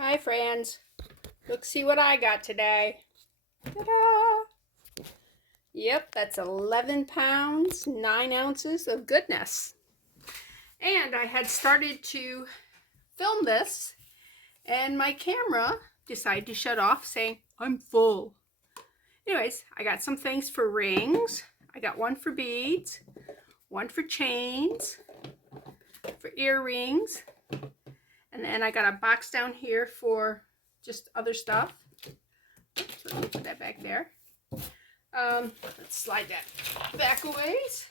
Hi friends, look see what I got today. Ta-da! Yep, that's 11 pounds, 9 ounces of goodness. And I had started to film this and my camera decided to shut off saying, I'm full. Anyways, I got some things for rings. I got one for beads, one for chains, for earrings, and then I got a box down here for just other stuff. Oops, let me put that back there. Let's slide that back a ways.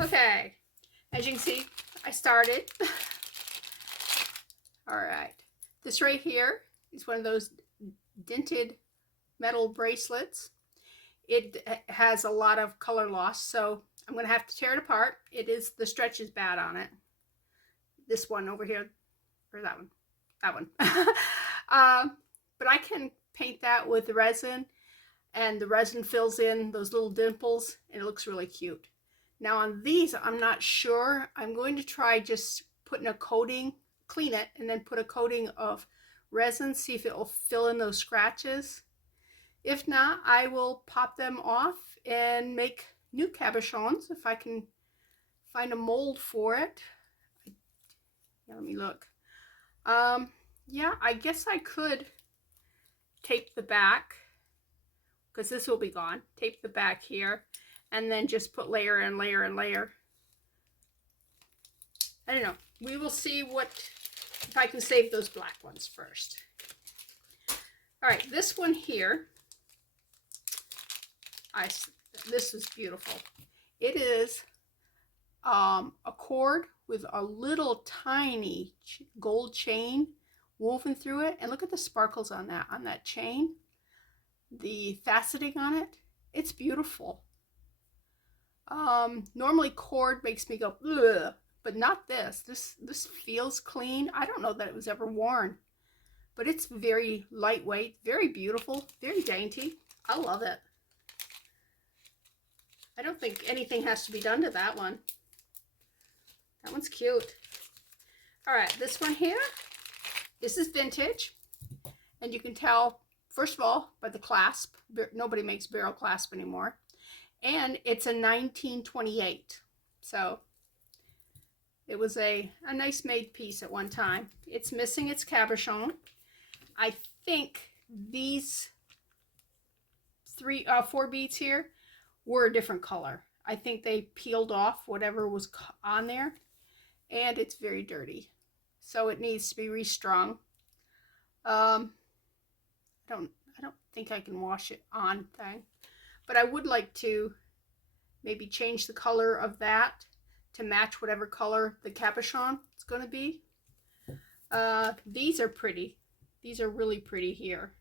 Okay, as you can see, I started. All right, this right here is one of those dented metal bracelets. It has a lot of color loss, so I'm going to have to tear it apart. The stretch is bad on it. This one over here, or that one, that one. But I can paint that with the resin, and the resin fills in those little dimples and it looks really cute. Now on these, I'm not sure. I'm going to try just putting a coating, clean it, and then put a coating of resin, see if it will fill in those scratches. If not, I will pop them off and make new cabochons if I can find a mold for it. Yeah, let me look. Yeah, I guess I could tape the back, because this will be gone. Tape the back here, and then just put layer and layer and layer. I don't know. We will see if I can save those black ones first. All right, this one here, this is beautiful. It is a cord with a little tiny gold chain woven through it, and look at the sparkles on that chain, the faceting on it. It's beautiful. Normally cord makes me go ugh, but not this. This feels clean. I don't know that it was ever worn, but it's very lightweight, very beautiful, very dainty. I love it. I don't think anything has to be done to that one. That one's cute. All right, this one here, this is vintage, and you can tell, first of all, by the clasp. Nobody makes barrel clasp anymore. And it's a 1928. So it was a nice made piece at one time. It's missing its cabochon. I think these four beads here were a different color. I think they peeled off whatever was on there, and it's very dirty. So it needs to be restrung. I don't think I can wash it on thing, but I would like to maybe change the color of that to match whatever color the cabochon is going to be. These are pretty. These are really pretty here.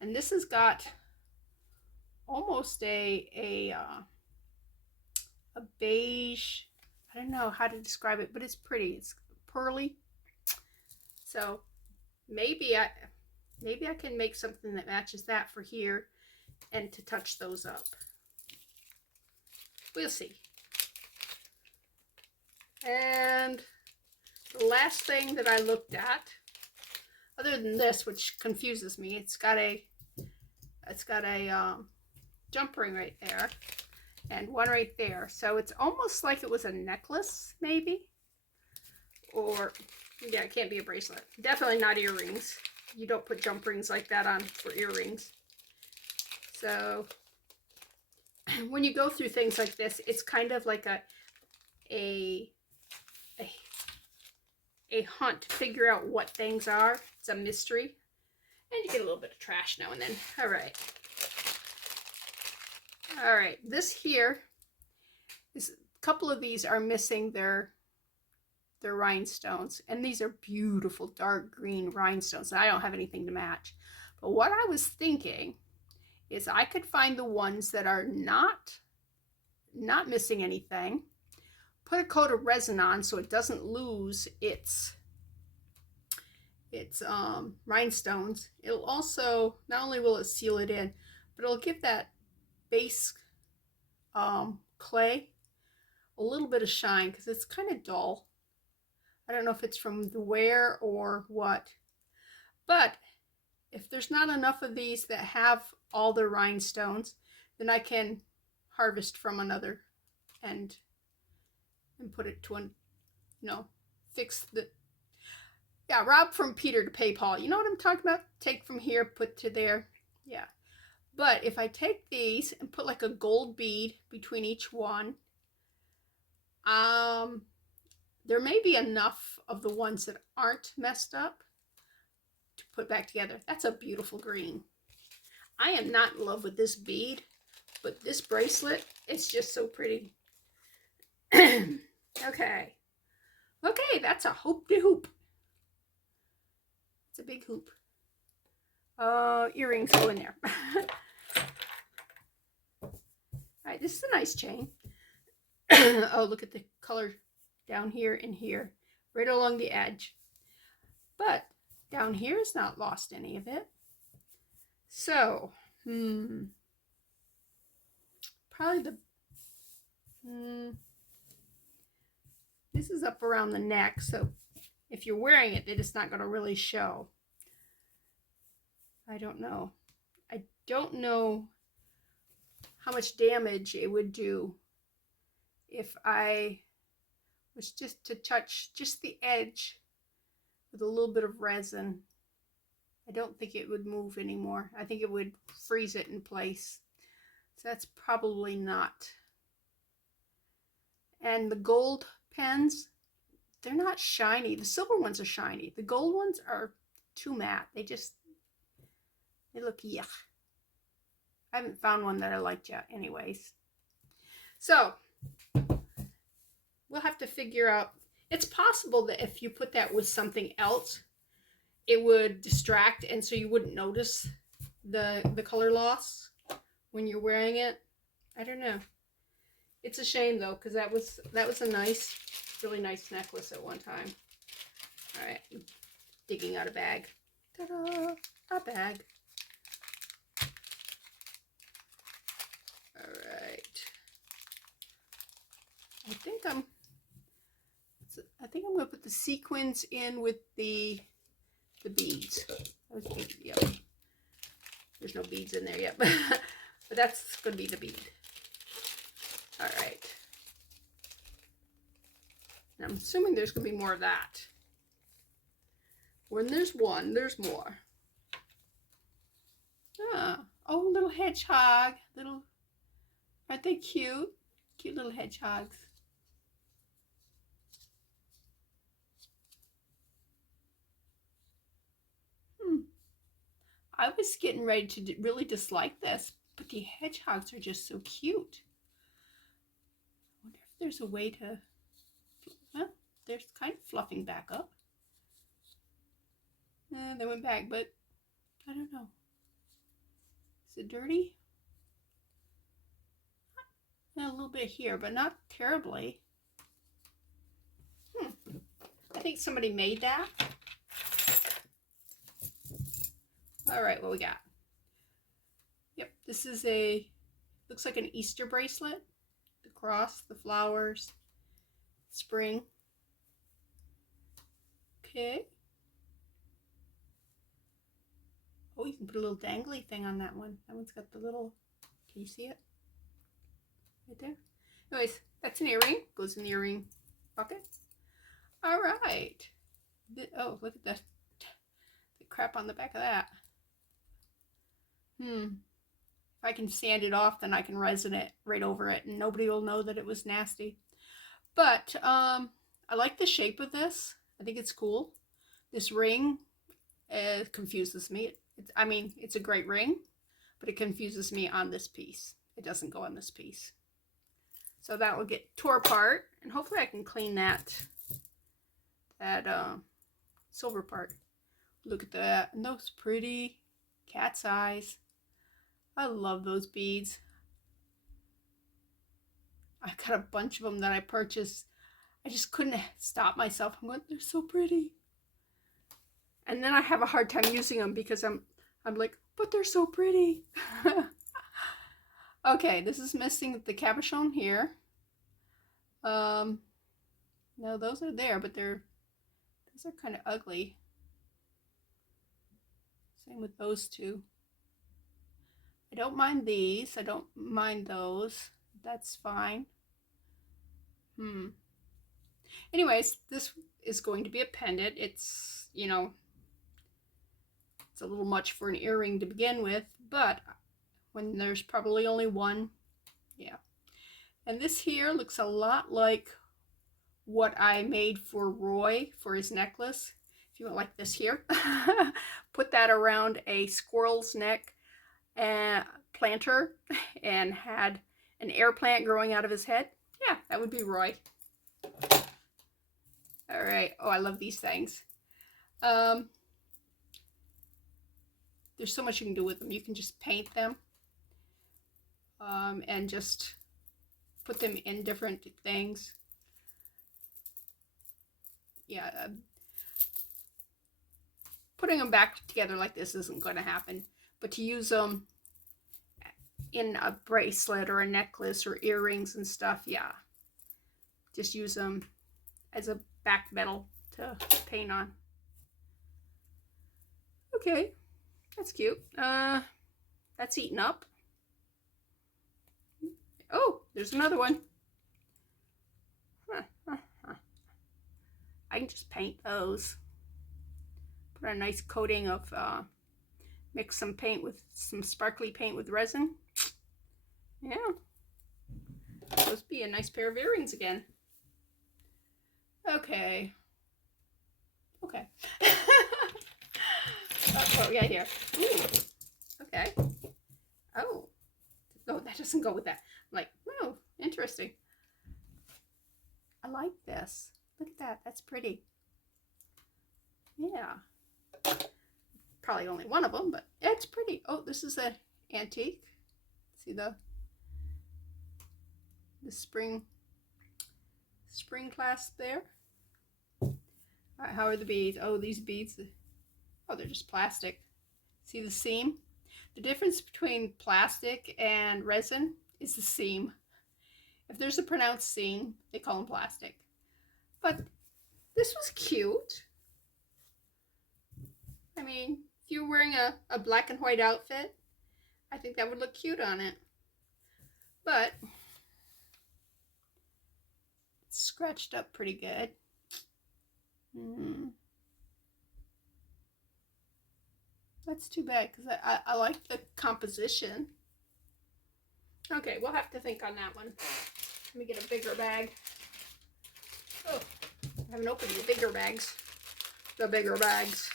And this has got almost a beige, I don't know how to describe it, but it's pretty. It's pearly. So maybe I can make something that matches that for here and to touch those up. We'll see. And the last thing that I looked at, other than this, which confuses me, it's got a jump ring right there and one right there. So it's almost like it was a necklace, maybe. Or, yeah, it can't be a bracelet. Definitely not earrings. You don't put jump rings like that on for earrings. So when you go through things like this, it's kind of like a hunt to figure out what things are. It's a mystery. And you get a little bit of trash now and then. All right. All right. This here is a couple of these are missing their rhinestones, and these are beautiful dark green rhinestones. I don't have anything to match, but what I was thinking is I could find the ones that are not missing anything, put a coat of resin on so it doesn't lose its rhinestones. It'll also, not only will it seal it in, but it'll give that base clay a little bit of shine, because it's kind of dull. I don't know if it's from the wear or what. But if there's not enough of these that have all the rhinestones, then I can harvest from another end and put it to fix the, yeah, rob from Peter to pay Paul. You know what I'm talking about? Take from here, put to there. Yeah. But if I take these and put like a gold bead between each one, there may be enough of the ones that aren't messed up to put back together. That's a beautiful green. I am not in love with this bead, but this bracelet, it's just so pretty. Okay. Okay, that's a hoop-de-hoop. It's a big hoop. Earrings go in there. All right, this is a nice chain. Oh, look at the color down here and here, right along the edge. But down here is not lost any of it. So, probably the, this is up around the neck, so if you're wearing it, it's not going to really show. I don't know. I don't know how much damage it would do if I was just to touch just the edge with a little bit of resin. I don't think it would move anymore. I think it would freeze it in place. So that's probably not. And the gold pens, they're not shiny. The silver ones are shiny. The gold ones are too matte. They look yuck. I haven't found one that I liked yet anyways. So we'll have to figure out. It's possible that if you put that with something else, it would distract, and so you wouldn't notice the color loss when you're wearing it. I don't know. It's a shame though, because that was a nice, really nice necklace at one time. All right, digging out a bag. Ta-da! A bag. All right. I think I'm going to put the sequins in with the beads. Okay, yep. There's no beads in there yet, but that's going to be the bead. All right. And I'm assuming there's going to be more of that. When there's one, there's more. Oh, little hedgehog. Aren't they cute? Cute little hedgehogs. I was getting ready to really dislike this, but the hedgehogs are just so cute. I wonder if there's a way to, well, they're kind of fluffing back up. They went back, but I don't know. Is it dirty? A little bit here, but not terribly. I think somebody made that. All right, what we got? Yep, this is looks like an Easter bracelet. The cross, the flowers, spring. Okay. Oh, you can put a little dangly thing on that one. That one's got the little, can you see it? Right there. Anyways, that's an earring. Goes in the earring bucket. All right. Oh, look at the crap on the back of that. If I can sand it off, then I can resin it right over it, and nobody will know that it was nasty. But I like the shape of this. I think it's cool. This ring confuses me. It's a great ring, but it confuses me on this piece. It doesn't go on this piece. So that will get tore apart, and hopefully I can clean that silver part. Look at that, and those pretty cat's eyes. I love those beads. I got a bunch of them that I purchased. I just couldn't stop myself. I'm going, they're so pretty. And then I have a hard time using them because I'm like, but they're so pretty. Okay, this is missing the cabochon here. No, those are there, but they're Those are kind of ugly. Same with those two. I don't mind these. I don't mind those. That's fine. Anyways, this is going to be a pendant. It's, you know, it's a little much for an earring to begin with, but when there's probably only one, yeah. And this here looks a lot like what I made for Roy for his necklace. If you want like this here, put that around a squirrel's neck and planter and had an air plant growing out of his head. Yeah, that would be Roy. All right. Oh, I love these things. There's so much you can do with them. You can just paint them and just put them in different things. Yeah, putting them back together like this isn't going to happen, but to use them in a bracelet or a necklace or earrings and stuff, yeah, just use them as a back metal to paint on. Okay, that's cute. That's eaten up. Oh, there's another one. I can just paint those. Put a nice coating of, mix some paint with some sparkly paint with resin. Yeah. Those be a nice pair of earrings again. Okay. Okay. Oh, yeah, here. Ooh. Okay. Oh. No, that doesn't go with that. I'm like, oh, interesting. I like this. Look at that. That's pretty. Yeah. Probably only one of them, but it's pretty. Oh, this is an antique. See the spring clasp there. All right, how are the beads? Oh, these beads. Oh, they're just plastic. See the seam? The difference between plastic and resin is the seam. If there's a pronounced seam, they call them plastic. But this was cute. I mean, if you're wearing a black and white outfit, I think that would look cute on it. But it's scratched up pretty good. That's too bad because I like the composition. Okay, we'll have to think on that one. Let me get a bigger bag. Oh, I haven't opened the bigger bags. The bigger bags.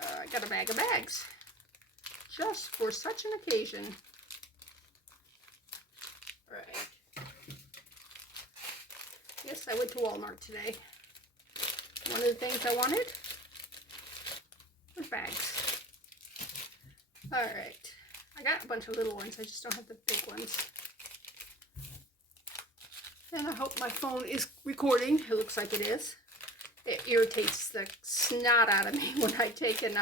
I got a bag of bags. Just for such an occasion. All right. Yes, I went to Walmart today. One of the things I wanted was bags. All right. I got a bunch of little ones. I just don't have the big ones. And I hope my phone is recording. It looks like it is. It irritates the snot out of me when I take and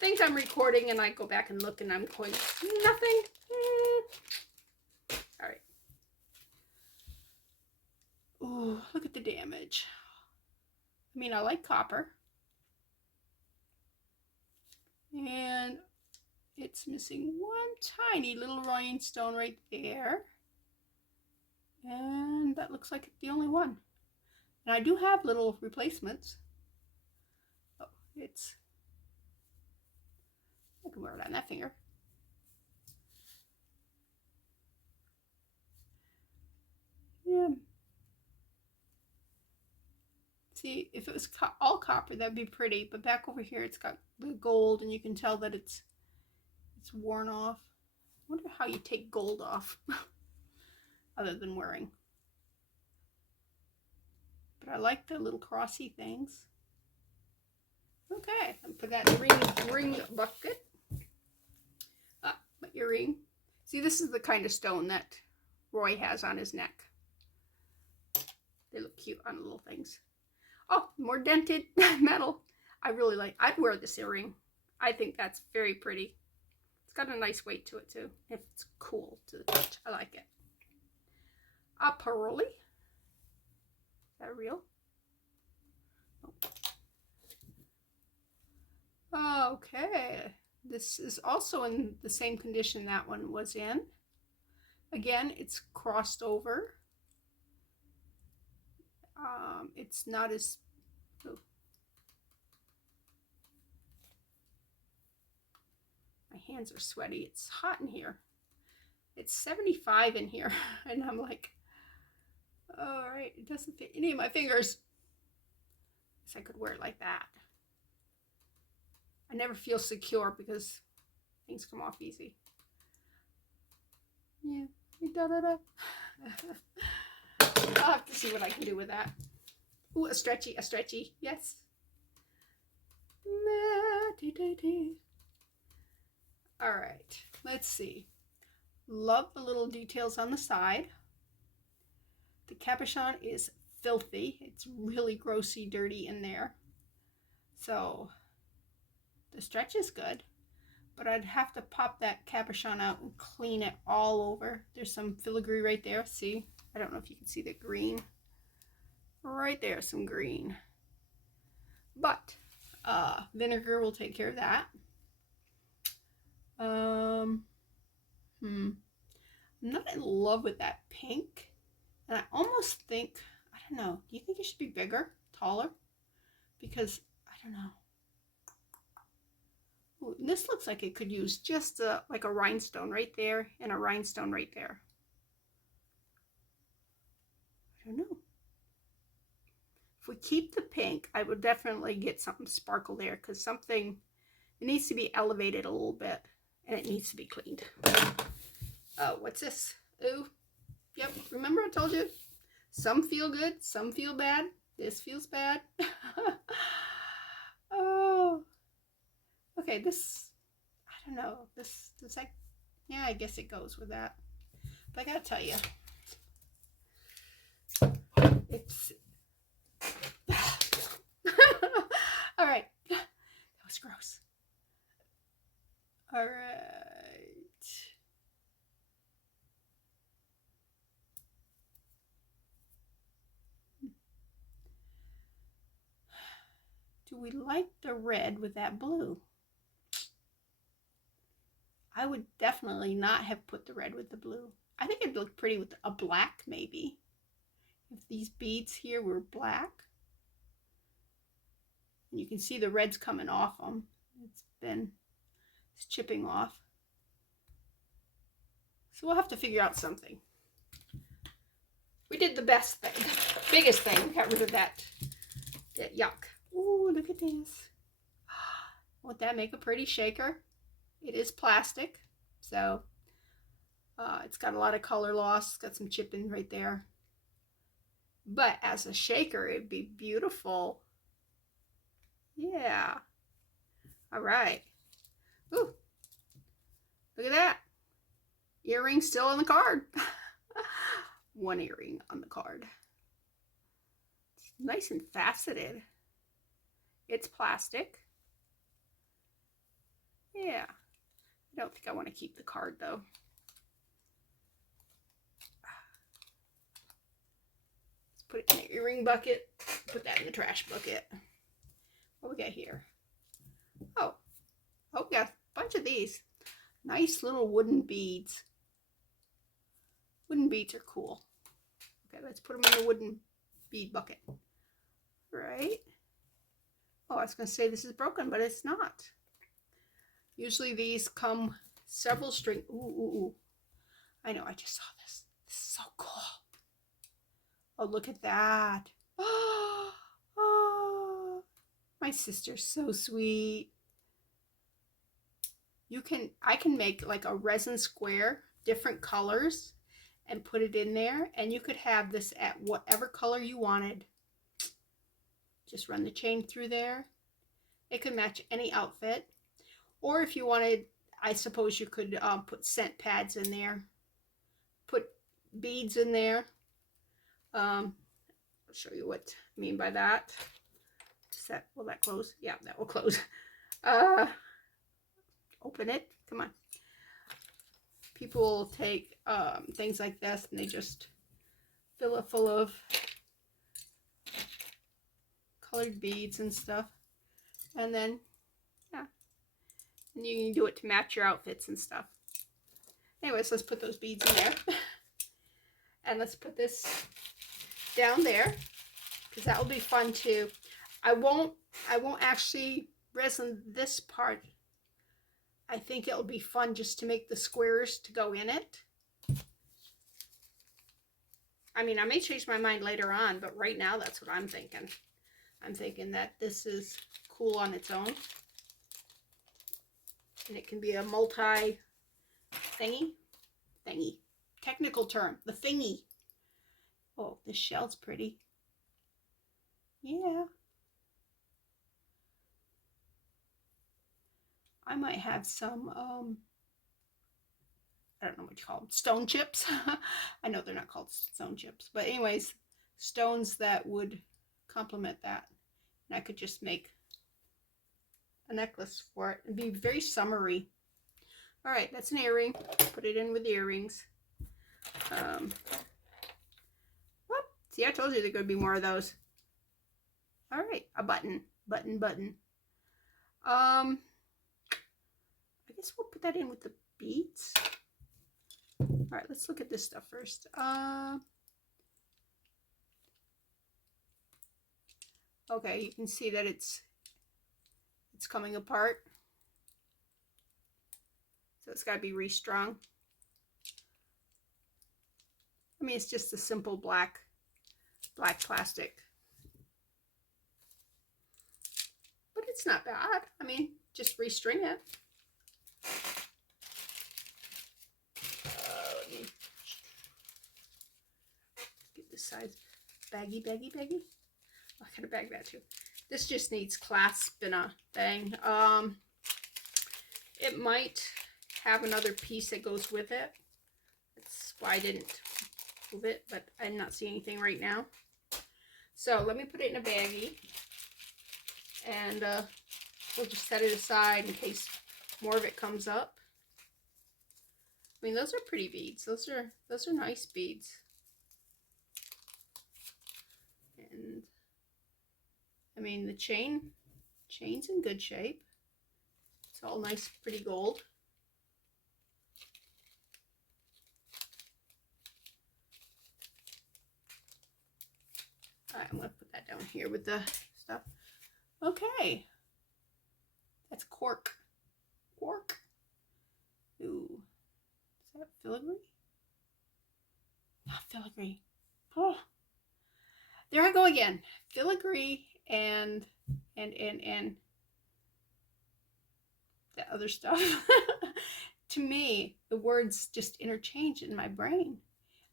think I'm recording and I go back and look and I'm going, nothing. All right. Oh, look at the damage. I mean, I like copper. And it's missing one tiny little rhinestone right there. And that looks like it's the only one. And I do have little replacements. Oh, I can wear it on that finger. Yeah. See, if it was all copper, that'd be pretty. But back over here, it's got the gold, and you can tell that it's worn off. I wonder how you take gold off, other than wearing. But I like the little crossy things. Okay, I'll put that in the ring bucket. Ah, my earring. See, this is the kind of stone that Roy has on his neck. They look cute on little things. Oh, more dented metal. I really like. I'd wear this earring. I think that's very pretty. It's got a nice weight to it too. If it's cool to the touch, I like it. a pearly. Is that real? Oh. Okay. This is also in the same condition that one was in. Again, it's crossed over. It's not as... Oh. My hands are sweaty. It's hot in here. It's 75 in here. And I'm like, all right, it doesn't fit any of my fingers. I guess I could wear it like that. I never feel secure because things come off easy. Yeah. Da-da-da. I'll have to see what I can do with that. Ooh, a stretchy, yes. All right, let's see. Love the little details on the side. The cabochon is filthy. It's really grossy, dirty in there. So the stretch is good, but I'd have to pop that cabochon out and clean it all over. There's some filigree right there. See? I don't know if you can see the green. Right there, some green. But vinegar will take care of that. I'm not in love with that pink. And I almost think, I don't know, do you think it should be bigger, taller? Because, I don't know. Ooh, this looks like it could use just like a rhinestone right there and a rhinestone right there. I don't know. If we keep the pink, I would definitely get something sparkle there because something, it needs to be elevated a little bit and it needs to be cleaned. Oh, what's this? Ooh, yep, remember I told you? Some feel good, some feel bad. This feels bad. Oh, okay, this, I don't know, this like, yeah, I guess it goes with that. But I gotta tell you, it's, all right, that was gross. All right. Do we like the red with that blue? I would definitely not have put the red with the blue. I think it'd look pretty with a black, maybe. If these beads here were black. And you can see the red's coming off them. It's chipping off. So we'll have to figure out something. We did the best thing, biggest thing. We got rid of that yuck. Ooh, look at this. Won't that make a pretty shaker? It is plastic, so it's got a lot of color loss. It's got some chipping right there. But as a shaker, it'd be beautiful. Yeah. All right. Ooh. Look at that. Earring still on the card. One earring on the card. It's nice and faceted. It's plastic. Yeah. I don't think I want to keep the card though. Let's put it in the earring bucket. Put that in the trash bucket. What we got here? Oh, we got a bunch of these. Nice little wooden beads. Wooden beads are cool. Okay, let's put them in the wooden bead bucket. Right? Oh, I was going to say this is broken, but it's not. Usually these come several string. Ooh. I know, I just saw this. This is so cool. Oh, look at that. Oh, my sister's so sweet. I can make like a resin square, different colors, and put it in there, and you could have this at whatever color you wanted. Just run the chain through there. It could match any outfit. Or if you wanted, I suppose you could put scent pads in there. Put beads in there. I'll show you what I mean by that. Will that close? Yeah, that will close. Open it. Come on. People will take things like this and they just fill it full of colored beads and stuff. And then, yeah, and you can do it to match your outfits and stuff. Anyways, let's put those beads in there. And let's put this down there, because that will be fun too. I won't actually resin this part. I think it'll be fun just to make the squares to go in it. I mean, I may change my mind later on, but right now that's what I'm thinking. I'm thinking that this is cool on its own. And it can be a multi thingy. Technical term, the thingy. Oh, this shell's pretty. Yeah. I might have some, I don't know what you call them, stone chips. I know they're not called stone chips, but anyways, stones that would complement that. And I could just make a necklace for it and be very summery. All right, that's an earring. Put it in with the earrings. Whoop. See, I told you there could be more of those. All right, a button. I guess we'll put that in with the beads. All right, let's look at this stuff first. Okay, you can see that it's coming apart. So it's got to be restrung. I mean, it's just a simple black plastic. But it's not bad. I mean, just restring it. Let me get this size. Baggy. Oh, I gotta bag that too. This just needs clasp and a thing. It might have another piece that goes with it. That's why I didn't move it, but I'm not seeing anything right now. So let me put it in a baggie, and we'll just set it aside in case more of it comes up. I mean, those are pretty beads. Those are nice beads. And I mean, the chain's in good shape. It's all nice, pretty gold. All right, I'm going to put that down here with the stuff. Okay. That's cork. Ooh. Is that filigree? Not filigree. Oh. There I go again. Filigree and that other stuff. To me, the words just interchange in my brain.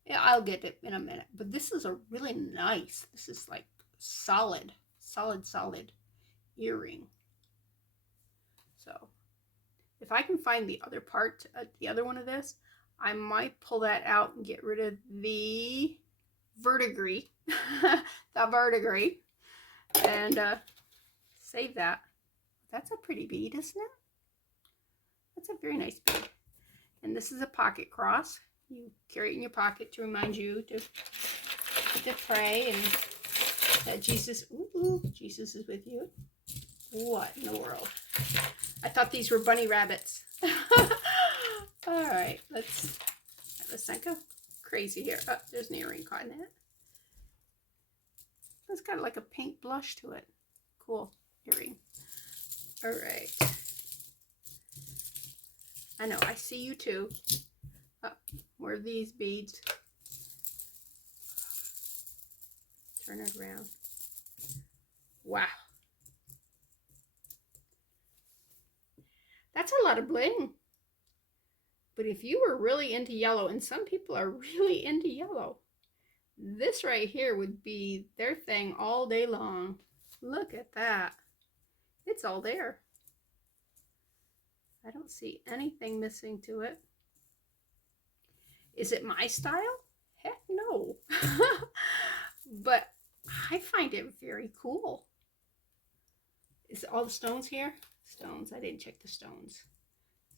Yeah, I'll get it in a minute. But this is a really nice, this is like solid earring. So if I can find the other part, the other one of this, I might pull that out and get rid of the verdigris, and save that. That's a pretty bead, isn't it? That's a very nice bead. And this is a pocket cross. You carry it in your pocket to remind you to pray and that Jesus is with you. What in the world? I thought these were bunny rabbits. All right, let's not go crazy here. Oh, there's an earring caught in that. It's got like a pink blush to it. Cool earring. All right. I know, I see you too. Oh, where are these beads? Turn it around. Wow. That's a lot of bling. But if you were really into yellow, and some people are really into yellow, this right here would be their thing all day long. Look at that. It's all there. I don't see anything missing to it. Is it my style? Heck no. But I find it very cool. Is all the stones here? Stones. I didn't check the stones.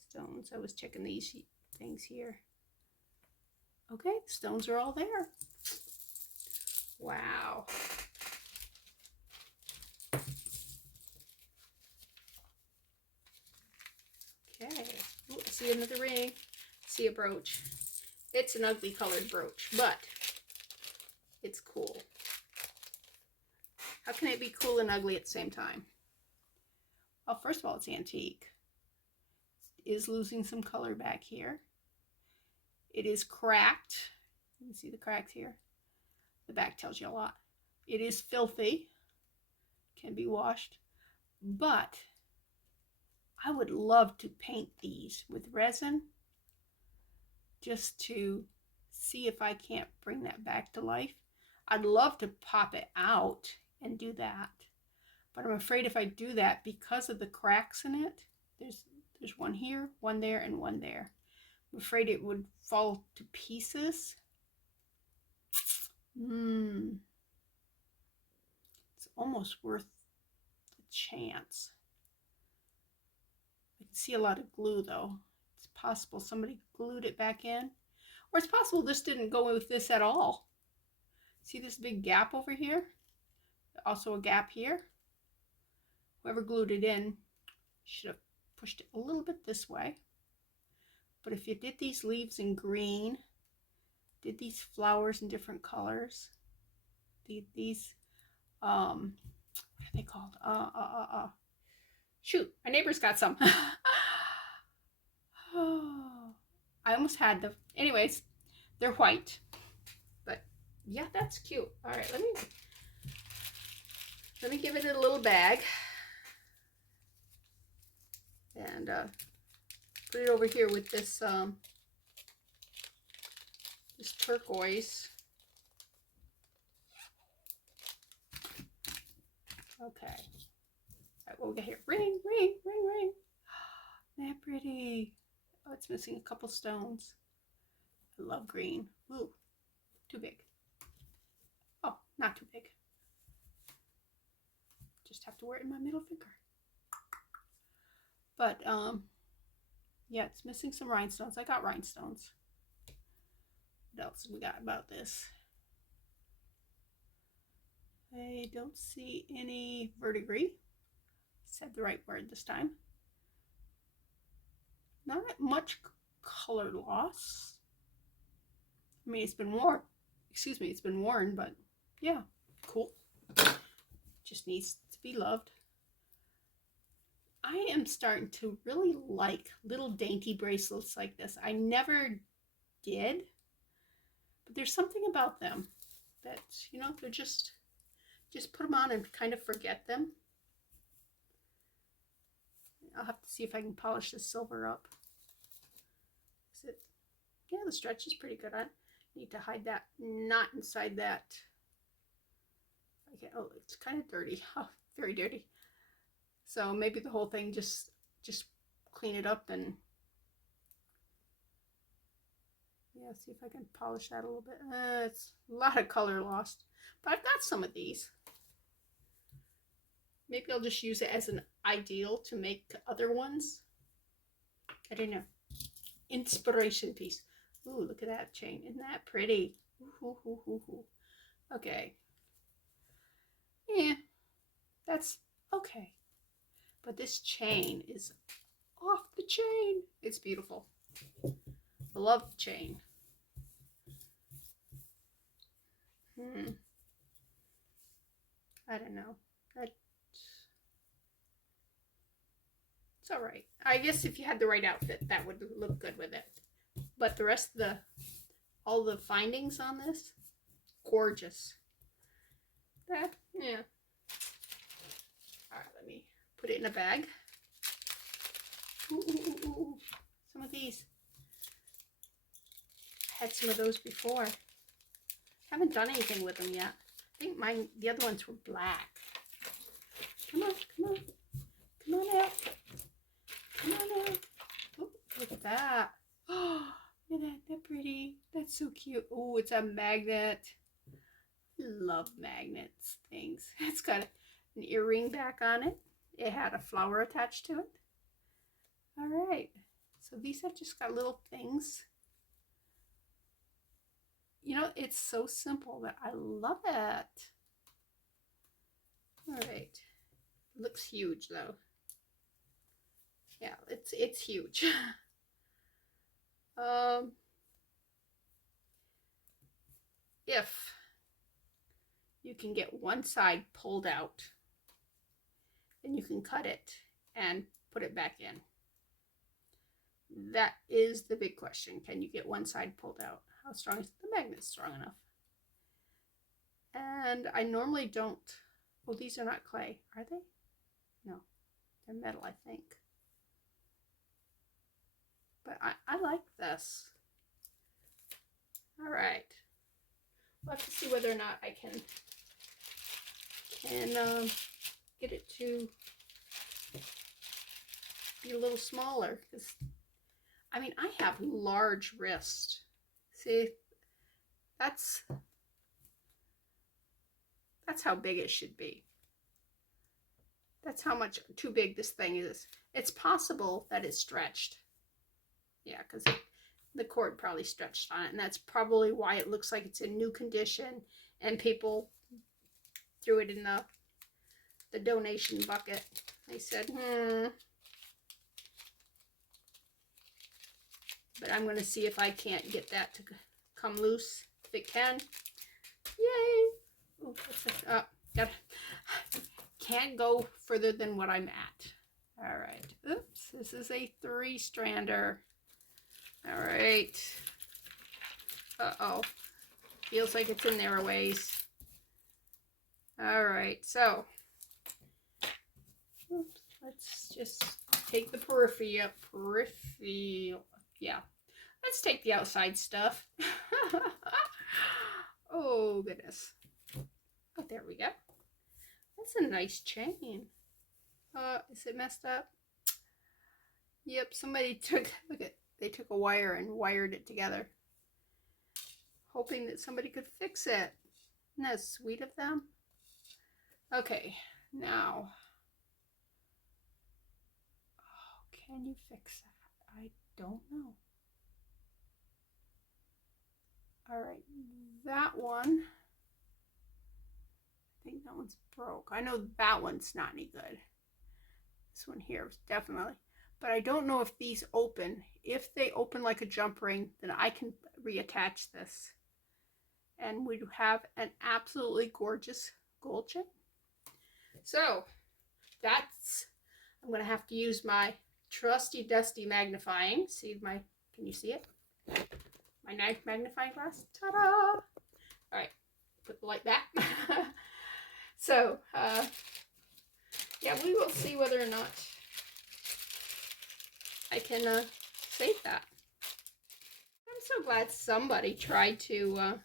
Stones. I was checking these things here. Okay, stones are all there. Wow. Okay. Ooh, I see another ring. See a brooch. It's an ugly colored brooch, but it's cool. How can it be cool and ugly at the same time? Well, first of all, it's antique. It is losing some color back here. It is cracked. You can see the cracks here. The back tells you a lot. It is filthy. Can be washed. But I would love to paint these with resin just to see if I can't bring that back to life. I'd love to pop it out and do that. But I'm afraid if I do that, because of the cracks in it, there's one here, one there, and one there. I'm afraid it would fall to pieces. It's almost worth the chance. I can see a lot of glue though. It's possible somebody glued it back in. Or it's possible this didn't go with this at all. See this big gap over here? Also a gap here. Whoever glued it in should have pushed it a little bit this way. But if you did these leaves in green, did these flowers in different colors, these what are they called? Shoot, my neighbor's got some. Oh, I almost had them. Anyways, they're white. But yeah, that's cute. All right, let me give it a little bag. And put it over here with this this turquoise. Okay. All right, what we got here? Ring, ring, ring, ring. Isn't that pretty? Oh, it's missing a couple stones. I love green. Ooh, too big. Oh, not too big. Just have to wear it in my middle finger. But yeah, it's missing some rhinestones. I got rhinestones. What else we got about this? I don't see any verdigris. Said the right word this time. Not much color loss. I mean, it's been worn. Excuse me, it's been worn, but yeah, cool. Just needs to be loved. I am starting to really like little dainty bracelets like this. I never did, but there's something about them that, you know, they're just put them on and kind of forget them. I'll have to see if I can polish this silver up. Is it? Yeah, the stretch is pretty good. I need to hide that knot inside that. Okay, oh, it's kind of dirty. Oh, very dirty. So maybe the whole thing, just clean it up and yeah, see if I can polish that a little bit. It's a lot of color lost, but I've got some of these. Maybe I'll just use it as an ideal to make other ones. I don't know. Inspiration piece. Ooh, look at that chain. Isn't that pretty? Ooh, ooh, ooh, ooh. Okay. Yeah, that's okay. But this chain is off the chain. It's beautiful. I love the chain. I don't know. It's all right. I guess if you had the right outfit, that would look good with it. But the rest of all the findings on this, gorgeous. That, yeah. All right, let me put it in a bag. Ooh, ooh, ooh, ooh. Some of these. I had some of those before. Haven't done anything with them yet. I think the other ones were black. Come on, come on. Come on out. Come on out. Oh, look at that. Oh, look at that. That's pretty. That's so cute. Oh, it's a magnet. Love magnets things. It's got an earring back on it. It had a flower attached to it. All right. So these have just got little things. you know, it's so simple that I love it. All right. Looks huge though. Yeah, it's huge. If you can get one side pulled out, then you can cut it and put it back in. That is the big question. Can you get one side pulled out? How strong is the magnet? Strong enough? And I normally don't. Oh, these are not clay, are they? No, they're metal, I think. But I like this. All right. We'll have to see whether or not I can get it to be a little smaller, because I mean, I have large wrists. See, that's how big it should be. That's how much too big this thing is. It's possible that it's stretched. Yeah, because the cord probably stretched on it, and that's probably why it looks like it's in new condition, and people threw it in the donation bucket. They said, But I'm going to see if I can't get that to come loose. If it can, yay! Oh, what's that? Can't go further than what I'm at. All right. Oops, this is a 3-strander. All right. Uh-oh. Feels like it's in there a ways. All right, so oops, let's just take the periphery up. Yeah. Let's take the outside stuff. Oh, goodness. Oh, there we go. That's a nice chain. Is it messed up? Yep, somebody took, they took a wire and wired it together, hoping that somebody could fix it. Isn't that sweet of them? Okay, now, can you fix that? I don't know. All right, that one, I think that one's broke. I know that one's not any good. This one here is definitely, but I don't know if these open. If they open like a jump ring, then I can reattach this, and we have an absolutely gorgeous gold chain. So that's, I'm going to have to use my trusty dusty magnifying. See my, can you see it? My nice magnifying glass. Ta-da! All right, put the light back. So, yeah, we will see whether or not I can save that. I'm so glad somebody tried to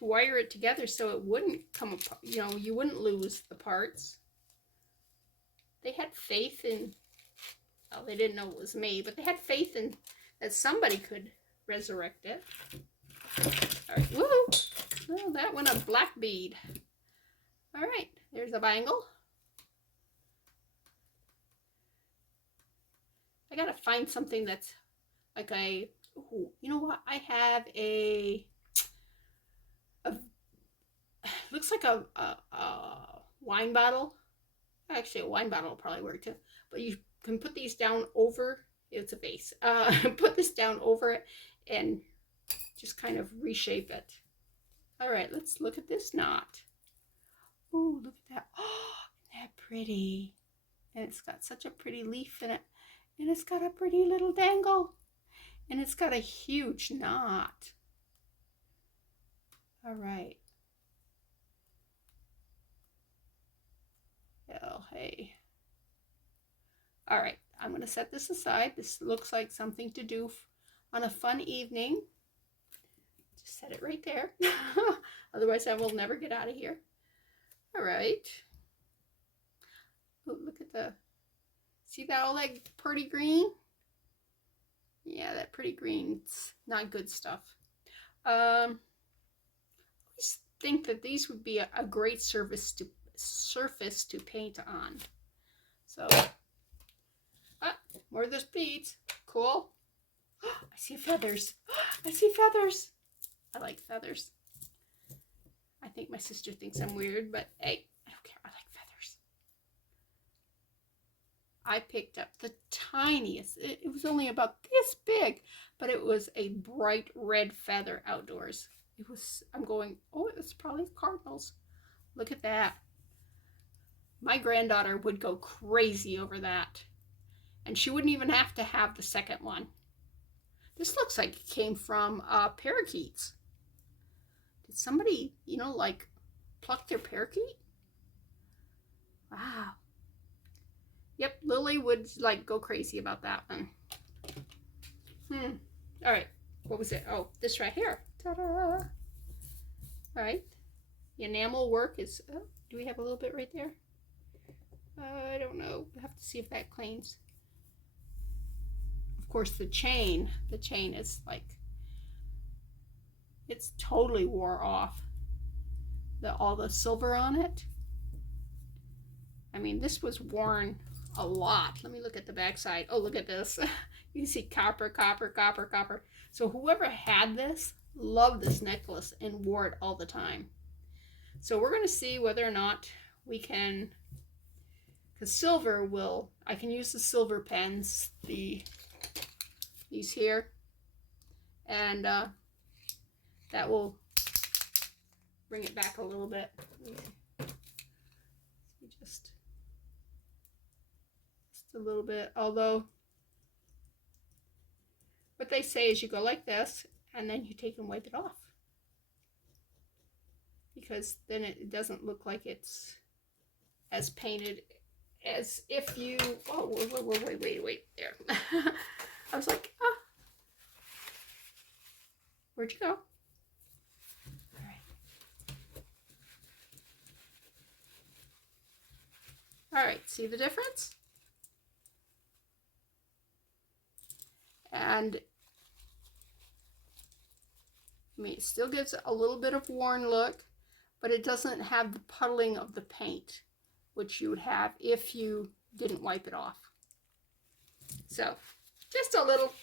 wire it together so it wouldn't come apart. You know, you wouldn't lose the parts. They had faith in, well, they didn't know it was me, but they had faith in that somebody could resurrect it. All right, woo! Well, that one a black bead. All right, there's a bangle. I gotta find something that's like a, ooh, you know what? I have a looks like a wine bottle. Actually, a wine bottle will probably work too. But you can put these down over, it's a vase. Put this down over it and just kind of reshape it. All right, let's look at this knot. Oh, look at that. Oh, isn't that pretty? And it's got such a pretty leaf in it. And it's got a pretty little dangle. And it's got a huge knot. All right. Oh, hey. All right, I'm going to set this aside. This looks like something to do on a fun evening. Just set it right there. Otherwise, I will never get out of here. All right. Oh, look at the, see that, all that pretty green? Yeah, that pretty green's not good stuff. I always think that these would be a great surface to paint on. So, more of those beads. Cool. I see feathers. I see feathers. I like feathers. I think my sister thinks I'm weird, but hey, I don't care. I like feathers. I picked up the tiniest. It was only about this big, but it was a bright red feather outdoors. It was, I'm going, oh, it's probably cardinals. Look at that. My granddaughter would go crazy over that. And she wouldn't even have to have the second one. This looks like it came from parakeets. Did somebody, like pluck their parakeet? Wow. Yep, Lily would like go crazy about that one. All right, what was it? Oh, this right here. Ta-da! All right, the enamel work is, oh, do we have a little bit right there? I don't know. We'll have to see if that cleans. Of course, the chain is like, it's totally wore off. All the silver on it. I mean, this was worn a lot. Let me look at the back side. Oh, look at this. You can see copper, copper, copper, copper. So whoever had this loved this necklace and wore it all the time. So we're going to see whether or not we can, because silver will, I can use the silver pens, these here, and that will bring it back a little bit. Just a little bit, although what they say is you go like this and then you take and wipe it off, because then it doesn't look like it's as painted as if you, oh, wait, there. I was like, oh, where'd you go? All right, see the difference? And I mean, it still gives a little bit of worn look, but it doesn't have the puddling of the paint, which you would have if you didn't wipe it off. So just a little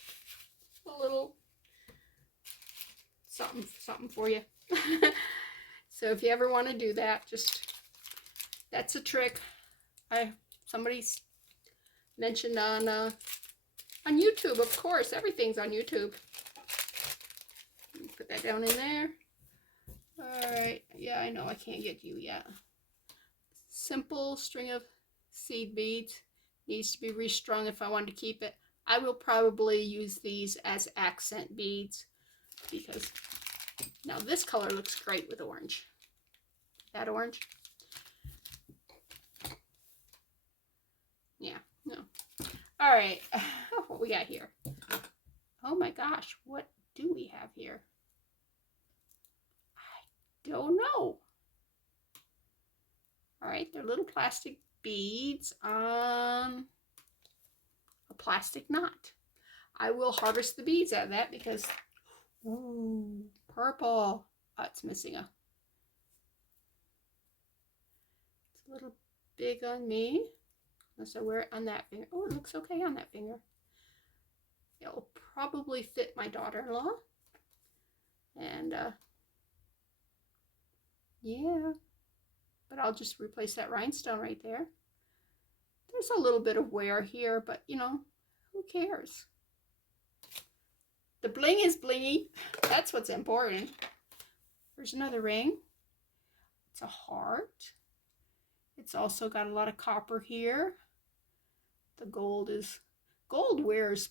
something for you. So if you ever want to do that, just, that's a trick. Somebody mentioned on YouTube, of course, everything's on YouTube. Put that down in there. All right, yeah, I know I can't get you yet. Simple string of seed beads, needs to be restrung if I want to keep it. I will probably use these as accent beads, because now this color looks great with orange. That orange. Yeah, no. All right, what we got here? Oh my gosh, what do we have here? I don't know. All right, they're little plastic beads on a plastic knot. I will harvest the beads out of that because, ooh, purple. Oh, it's missing a, it's a little big on me. Unless I wear it on that finger. Oh, it looks okay on that finger. It'll probably fit my daughter-in-law. And yeah, but I'll just replace that rhinestone right there. There's a little bit of wear here, but you know, who cares? The bling is blingy. That's what's important. There's another ring. It's a heart. It's also got a lot of copper here. The gold wears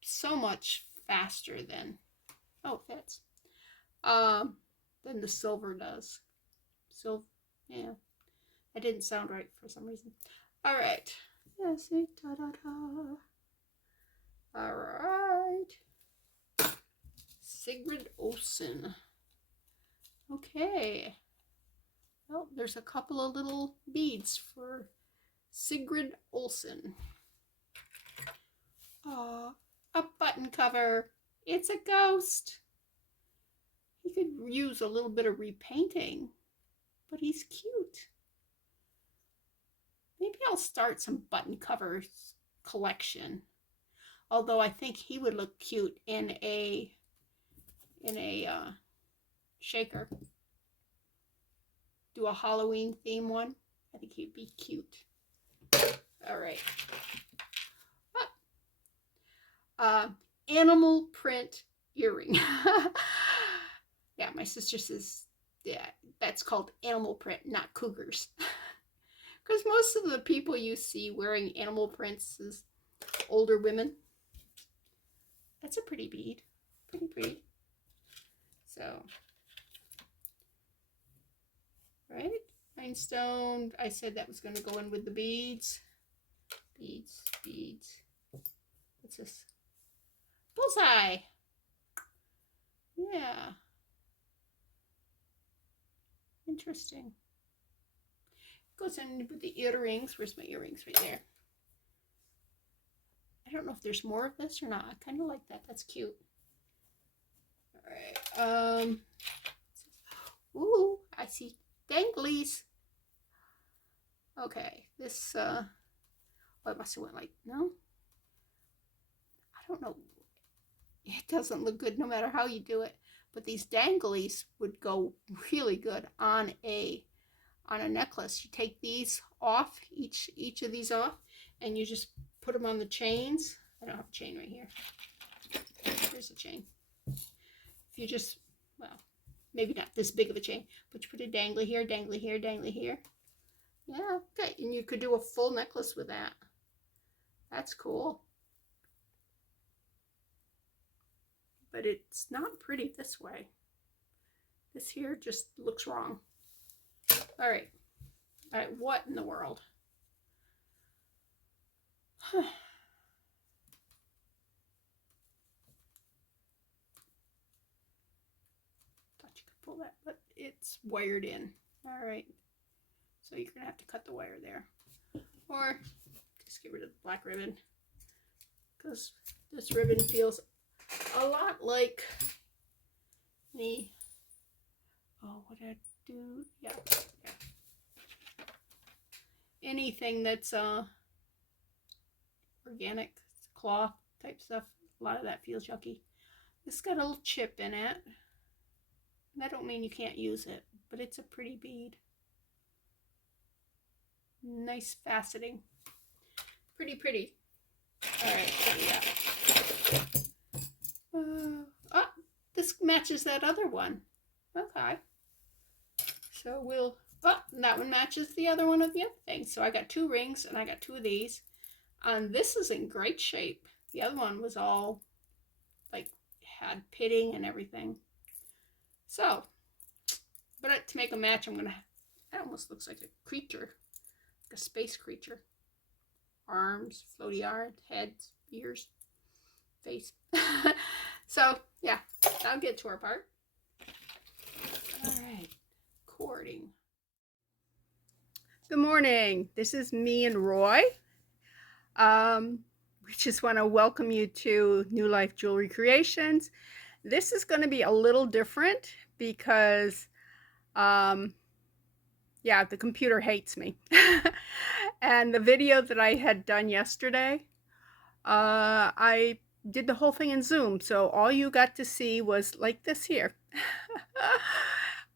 so much faster than, oh, it fits, than the silver does. So, yeah, that didn't sound right for some reason. All right. Yes, all right. Sigrid Olsen. Okay. Well, there's a couple of little beads for Sigrid Olsen. Aw, a button cover. It's a ghost. He could use a little bit of repainting, but he's cute. Maybe I'll start some button covers collection. Although I think he would look cute in a shaker. Do a Halloween theme one. I think he'd be cute. All right. Animal print earring. Yeah, my sister says, yeah, that's called animal print, not cougars. Because most of the people you see wearing animal prints is older women. That's a pretty bead. Pretty pretty. So, right? Rhinestone. I said that was going to go in with the beads. Beads, beads. What's this? Bullseye. Yeah. Interesting. Goes in with the earrings. Where's my earrings? Right there. I don't know if there's more of this or not. I kind of like that. That's cute. All right. Ooh, I see danglies. Okay, this oh, it must have went like, no, I don't know. It doesn't look good no matter how you do it. But these danglies would go really good on a necklace. You take these off, each of these off, and you just put them on the chains. I don't have a chain right here. Here's a chain. If you just, well, maybe not this big of a chain, but you put a dangly here, dangly here, dangly here. Yeah, okay, and you could do a full necklace with that. That's cool. But it's not pretty this way. This here just looks wrong. All right, what in the world? Thought you could pull that, but it's wired in. All right, so you're gonna have to cut the wire there, or just get rid of the black ribbon, because this ribbon feels a lot like the, oh, what did I do? Yeah. Anything that's organic cloth type stuff, a lot of that feels yucky. This got a little chip in it. That don't mean you can't use it, but it's a pretty bead. Nice faceting. Pretty pretty. All right, what do we got? Oh, this matches that other one. Okay. So we'll, oh, that one matches the other one of the other thing. So I got 2 rings and I got 2 of these. And this is in great shape. The other one was all like had pitting and everything. So, but to make a match, I'm gonna, that almost looks like a creature, like a space creature. Arms, floaty arms, heads, ears, face. So yeah, that'll get to our part. All right, cording. Good morning. This is me and Roy. We just want to welcome you to New Life Jewelry Creations. This is going to be a little different because, yeah, the computer hates me. And the video that I had done yesterday, I did the whole thing in Zoom, so all you got to see was like this here.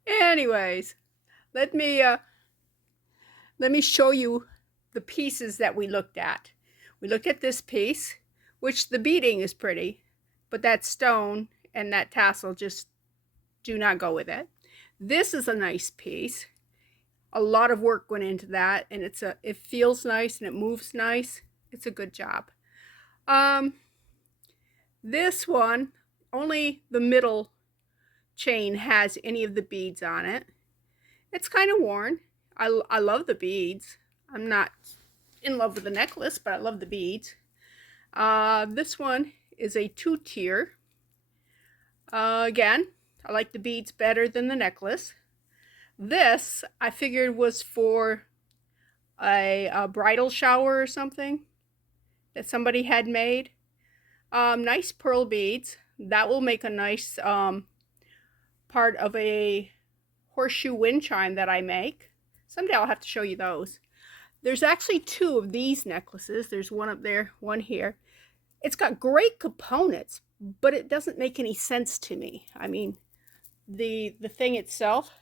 Anyways, let me show you the pieces that we looked at. We looked at this piece, which the beading is pretty, but that stone and that tassel just do not go with it. This is a nice piece. A lot of work went into that, and it feels nice and it moves nice. It's a good job. This one, only the middle chain has any of the beads on it. It's kind of worn. I love the beads. I'm not in love with the necklace, but I love the beads. This one is a 2-tier. Again, I like the beads better than the necklace. This, I figured, was for a bridal shower or something that somebody had made. Nice pearl beads. That will make a nice part of a horseshoe wind chime that I make. Someday I'll have to show you those. There's actually 2 of these necklaces. There's one up there, one here. It's got great components, but it doesn't make any sense to me. I mean, the thing itself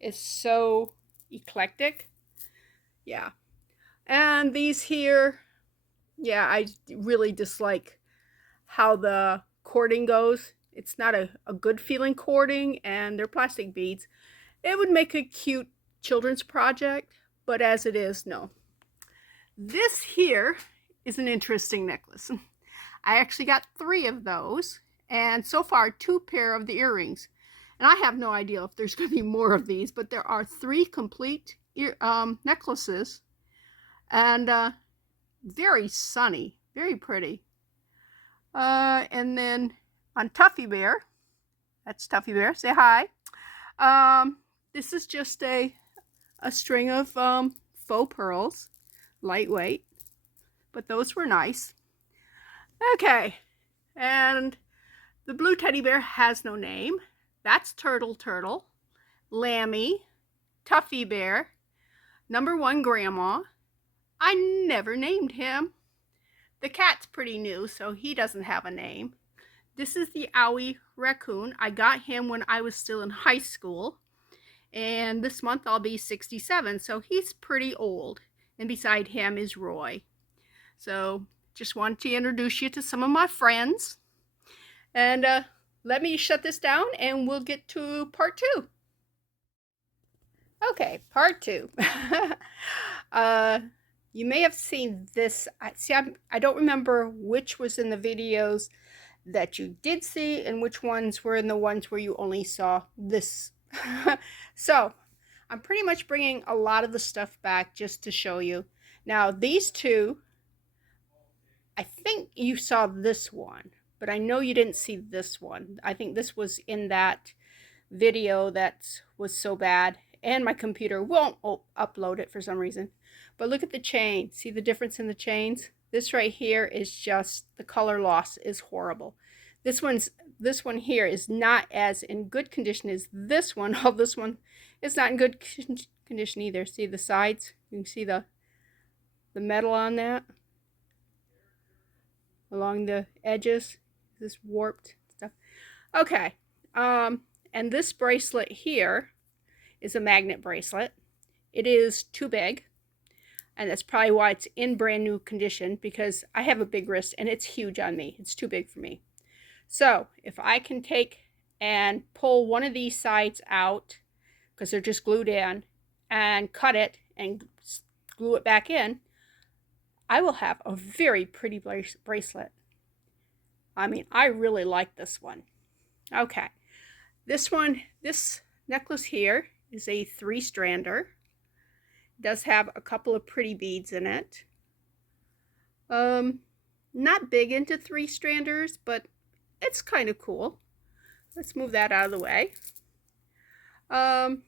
is so eclectic. Yeah. And these here, yeah, I really dislike how the cording goes. It's not a good feeling cording, and they're plastic beads. It would make a cute children's project, but as it is, no. This here is an interesting necklace. I actually got 3 of those, and so far 2 pair of the earrings. And I have no idea if there's going to be more of these, but there are 3 complete necklaces, and very sunny, very pretty. And then on Tuffy Bear, that's Tuffy Bear, say hi. This is just a string of faux pearls, lightweight, but those were nice. Okay, and the blue teddy bear has no name. That's Turtle, Lammy, Tuffy Bear, number 1 Grandma. I never named him. The cat's pretty new, so he doesn't have a name. This is the Owie Raccoon. I got him when I was still in high school, and this month I'll be 67, so he's pretty old. And beside him is Roy. So just wanted to introduce you to some of my friends. And let me shut this down and we'll get to part 2. Okay, part 2. You may have seen this. I don't remember which was in the videos that you did see and which ones were in the ones where you only saw this. So I'm pretty much bringing a lot of the stuff back just to show you. Now these 2, I think you saw this one, but I know you didn't see this one. I think this was in that video that was so bad, and my computer won't upload it for some reason. But look at the chain. See the difference in the chains? This right here is just, the color loss is horrible. This one here is not as in good condition as this one. Oh, this one is not in good condition either. See the sides? You can see the metal on that along the edges. This warped stuff. Okay. And this bracelet here is a magnet bracelet. It is too big, and that's probably why it's in brand new condition, because I have a big wrist and it's huge on me. It's too big for me. So if I can take and pull one of these sides out, because they're just glued in, and cut it and glue it back in, I will have a very pretty bracelet. I mean, I really like this one. Okay, this necklace here is a 3-strander. It does have a couple of pretty beads in it. Not big into 3-stranders, but it's kind of cool. Let's move that out of the way. I'm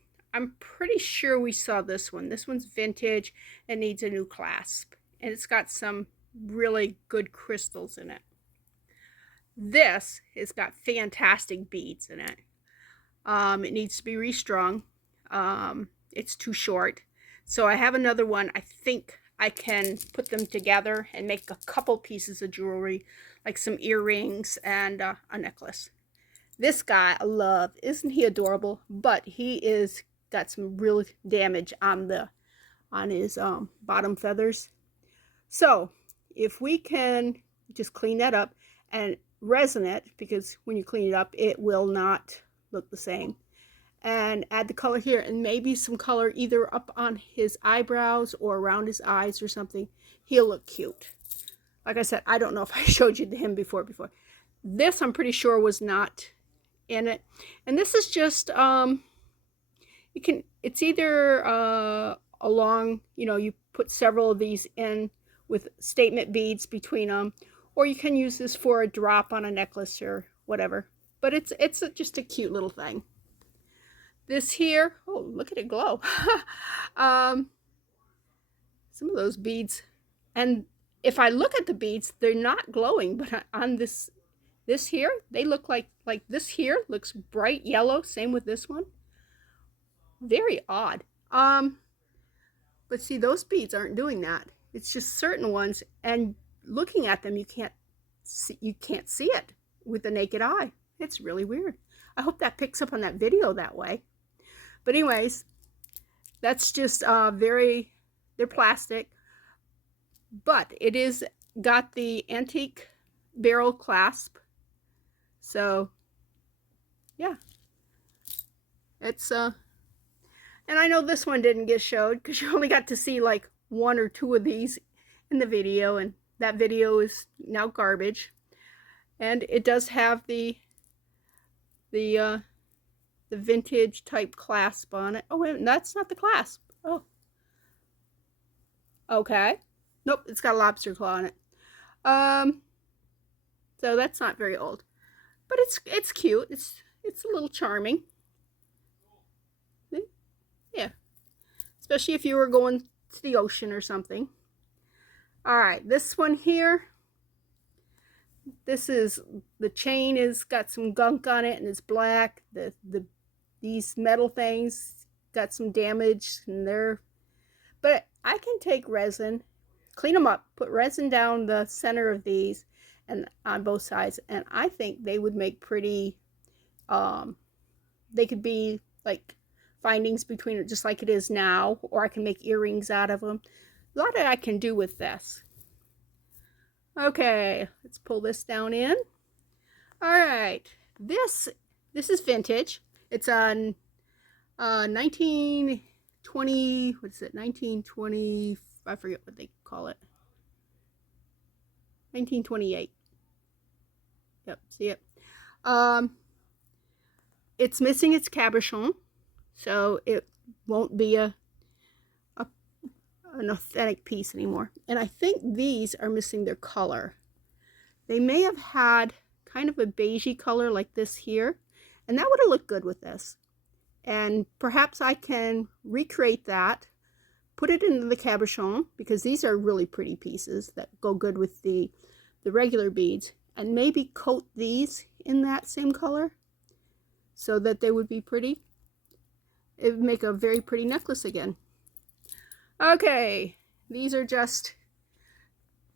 pretty sure we saw this one. This one's vintage and needs a new clasp. And it's got some really good crystals in it. This has got fantastic beads in it. It needs to be restrung. It's too short. So I have another one. I think I can put them together and make a couple pieces of jewelry, like some earrings and a necklace. This guy I love. Isn't he adorable? But he is got some real damage on his bottom feathers. So if we can just clean that up and resin it, because when you clean it up it will not look the same, and add the color here and maybe some color either up on his eyebrows or around his eyes or something, he'll look cute. Like I said, I don't know if I showed you him before. This I'm pretty sure was not in it. And this is just it's either along, you put several of these in with statement beads between them, or you can use this for a drop on a necklace or whatever. But it's just a cute little thing. This here, oh, look at it glow. Some of those beads, and if I look at the beads, they're not glowing, but on this here, they look like this here looks bright yellow. Same with this one. Very odd. But see, those beads aren't doing that. It's just certain ones, and looking at them, you can't you can't see it with the naked eye. It's really weird. I hope that picks up on that video that way. But anyways, that's just they're plastic, but it is got the antique barrel clasp. So yeah, it's and I know this one didn't get showed because you only got to see like 1 or 2 of these in the video, and that video is now garbage. And it does have the vintage type clasp on it. Oh wait, that's not the clasp. Oh, okay. Nope, it's got a lobster claw on it. So that's not very old, but it's cute. It's a little charming. See? Yeah, especially if you were going to the ocean or something. All right, this one here. This is, the chain is got some gunk on it and it's black. These metal things got some damage and but I can take resin, clean them up, put resin down the center of these and on both sides, and I think they would make pretty, they could be like findings between it just like it is now, or I can make earrings out of them. A lot I can do with this. Okay, let's pull this down in. All right, this is vintage. It's on 1920, what is it, 1920, I forget what they call it. 1928. Yep, see it. It's missing its cabochon, so it won't be an authentic piece anymore. And I think these are missing their color. They may have had kind of a beigey color like this here, and that would have looked good with this. And perhaps I can recreate that, put it into the cabochon, because these are really pretty pieces that go good with the regular beads, and maybe coat these in that same color so that they would be pretty. It would make a very pretty necklace again. Okay, these are just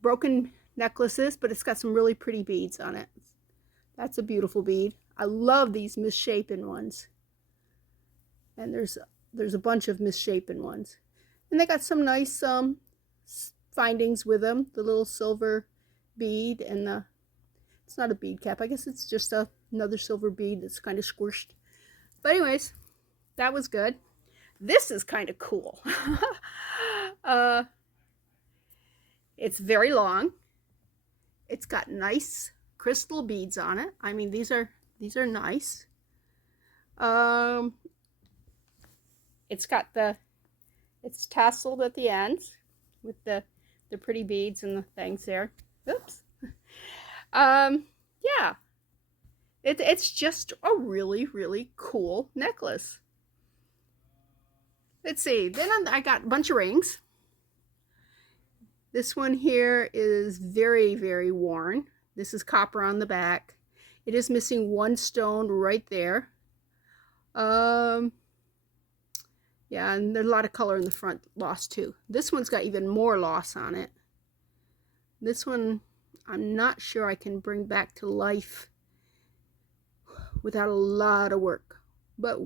broken necklaces, but it's got some really pretty beads on it. That's a beautiful bead. I love these misshapen ones. And there's a bunch of misshapen ones. And they got some nice findings with them. The little silver bead and it's not a bead cap. I guess it's just another silver bead that's kind of squished. But anyways, that was good. This is kind of cool. It's very long. It's got nice crystal beads on it. I mean, these are nice. It's tasseled at the ends with the pretty beads and the things there. Oops. Yeah. It's just a really, really cool necklace. Let's see. Then I got a bunch of rings. This one here is very, very worn. This is copper on the back. It is missing one stone right there. Yeah, and there's a lot of color in the front lost too. This one's got even more loss on it. This one, I'm not sure I can bring back to life without a lot of work. But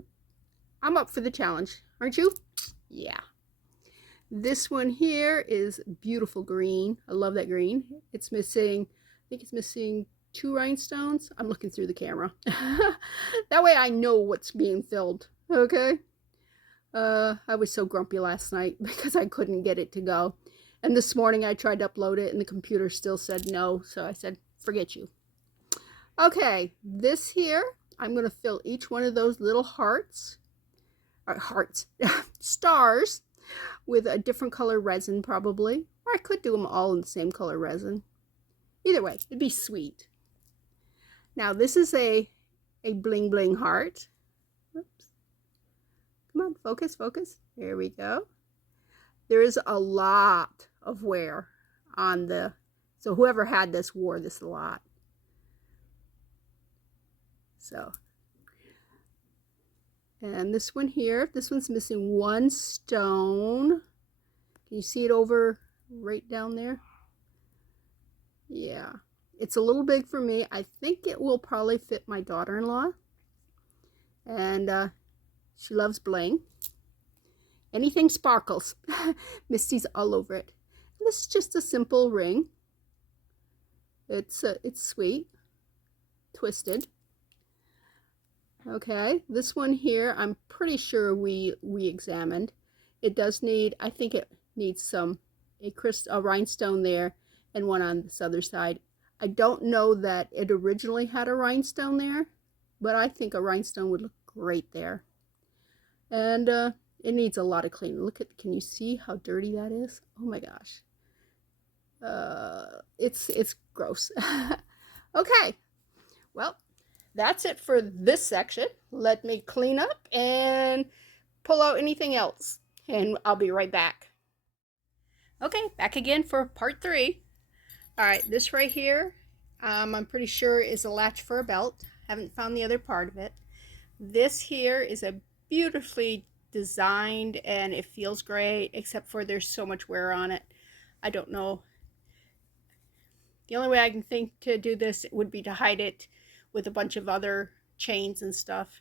I'm up for the challenge, aren't you? Yeah. This one here is beautiful green. I love that green. It's missing, I think it's missing 2 rhinestones. I'm looking through the camera. That way I know what's being filled. Okay. I was so grumpy last night because I couldn't get it to go. And this morning I tried to upload it and the computer still said no. So I said, forget you. Okay, this here, I'm going to fill each one of those little stars with a different color resin probably. Or I could do them all in the same color resin. Either way, it'd be sweet. Now this is a bling bling heart. Oops. Come on, focus, focus. There we go. There is a lot of wear on so whoever had this wore this a lot. So, and this one here, this one's missing 1 stone. Can you see it over right down there? Yeah, it's a little big for me. I think it will probably fit my daughter-in-law. And she loves bling. Anything sparkles. Misty's all over it. And this is just a simple ring. It's sweet, twisted. Okay, this one here, I'm pretty sure we examined. It does need, I think it needs a rhinestone there and one on this other side. I don't know that it originally had a rhinestone there, but I think a rhinestone would look great there. And it needs a lot of cleaning. Look at, can you see how dirty that is? Oh my gosh. It's gross. Okay, well, that's it for this section. Let me clean up and pull out anything else, and I'll be right back. Okay, back again for part 3. All right, this right here, I'm pretty sure is a latch for a belt. Haven't found the other part of it. This here is a beautifully designed, and it feels great, except for there's so much wear on it. I don't know. The only way I can think to do this would be to hide it with a bunch of other chains and stuff.